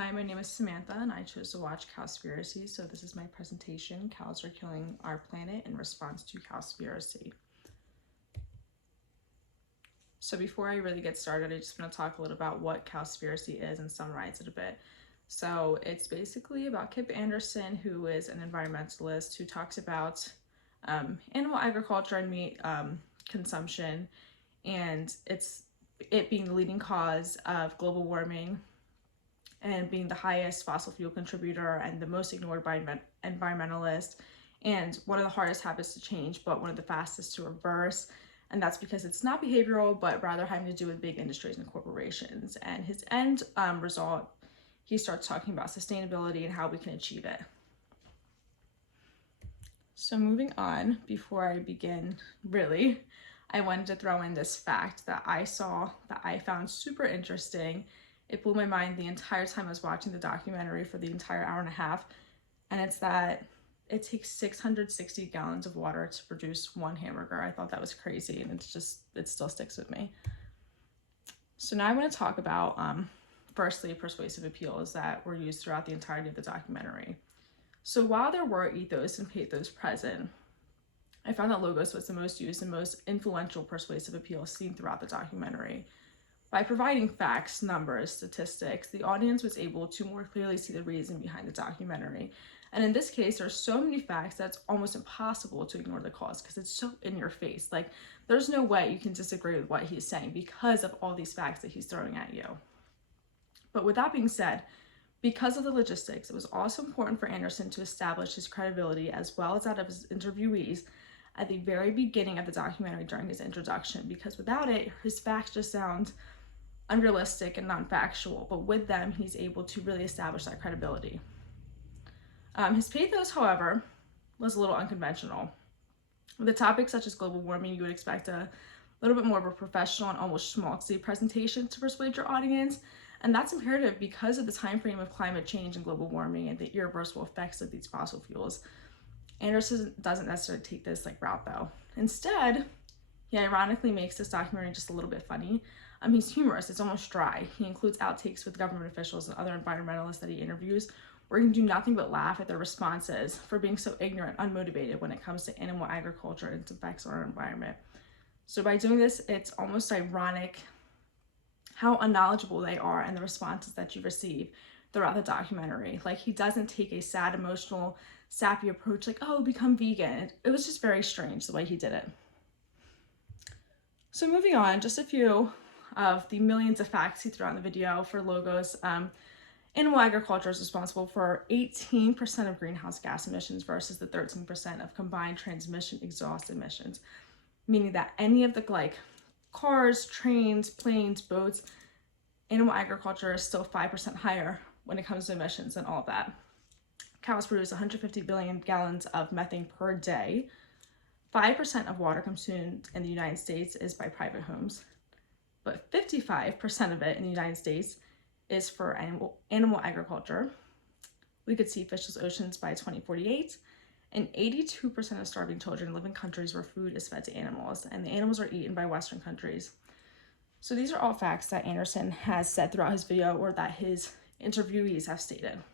Hi, my name is Samantha and I chose to watch Cowspiracy, so this is my presentation, Cows Are Killing Our Planet in Response to Cowspiracy. So before I really get started, I just want to talk a little about what Cowspiracy is and summarize it a bit. So it's basically about Kip Anderson, who is an environmentalist who talks about animal agriculture and meat consumption, and it being the leading cause of global warming and being the highest fossil fuel contributor and the most ignored by environmentalists, and one of the hardest habits to change, but one of the fastest to reverse. And that's because it's not behavioral, but rather having to do with big industries and corporations. And his end result, he starts talking about sustainability and how we can achieve it. So moving on, before I begin, really, I wanted to throw in this fact that I saw that I found super interesting. It blew my mind the entire time I was watching the documentary for the entire hour and a half. And it's that it takes 660 gallons of water to produce one hamburger. I thought that was crazy, and it still sticks with me. So now I want to talk about, firstly, persuasive appeals that were used throughout the entirety of the documentary. So while there were ethos and pathos present, I found that logos was the most used and most influential persuasive appeal seen throughout the documentary. By providing facts, numbers, statistics, the audience was able to more clearly see the reason behind the documentary. And in this case, there's so many facts that it's almost impossible to ignore the cause because it's so in your face. Like, there's no way you can disagree with what he's saying because of all these facts that he's throwing at you. But with that being said, because of the logistics, it was also important for Anderson to establish his credibility as well as that of his interviewees at the very beginning of the documentary during his introduction, because without it, his facts just sound unrealistic and non-factual, but with them, he's able to really establish that credibility. His pathos, however, was a little unconventional. With a topic such as global warming, you would expect a little bit more of a professional and almost schmaltzy presentation to persuade your audience, and that's imperative because of the time frame of climate change and global warming and the irreversible effects of these fossil fuels. Anderson doesn't necessarily take this route though. Instead, he ironically makes this documentary just a little bit funny. He's humorous, it's almost dry. He includes outtakes with government officials and other environmentalists that he interviews, where he can do nothing but laugh at their responses for being so ignorant, unmotivated when it comes to animal agriculture and its effects on our environment. So by doing this, it's almost ironic how unknowledgeable they are and the responses that you receive throughout the documentary. Like, he doesn't take a sad, emotional, sappy approach like, oh, become vegan. It was just very strange the way he did it. So moving on, just a few of the millions of facts he threw out in the video for logos. Animal agriculture is responsible for 18% of greenhouse gas emissions versus the 13% of combined transmission exhaust emissions, meaning that any of the cars, trains, planes, boats, animal agriculture is still 5% higher when it comes to emissions and all of that. Cows produce 150 billion gallons of methane per day. 5% of water consumed in the United States is by private homes, but 55% of it in the United States is for animal agriculture. We could see fishless oceans by 2048, and 82% of starving children live in countries where food is fed to animals, and the animals are eaten by Western countries. So these are all facts that Anderson has said throughout his video or that his interviewees have stated.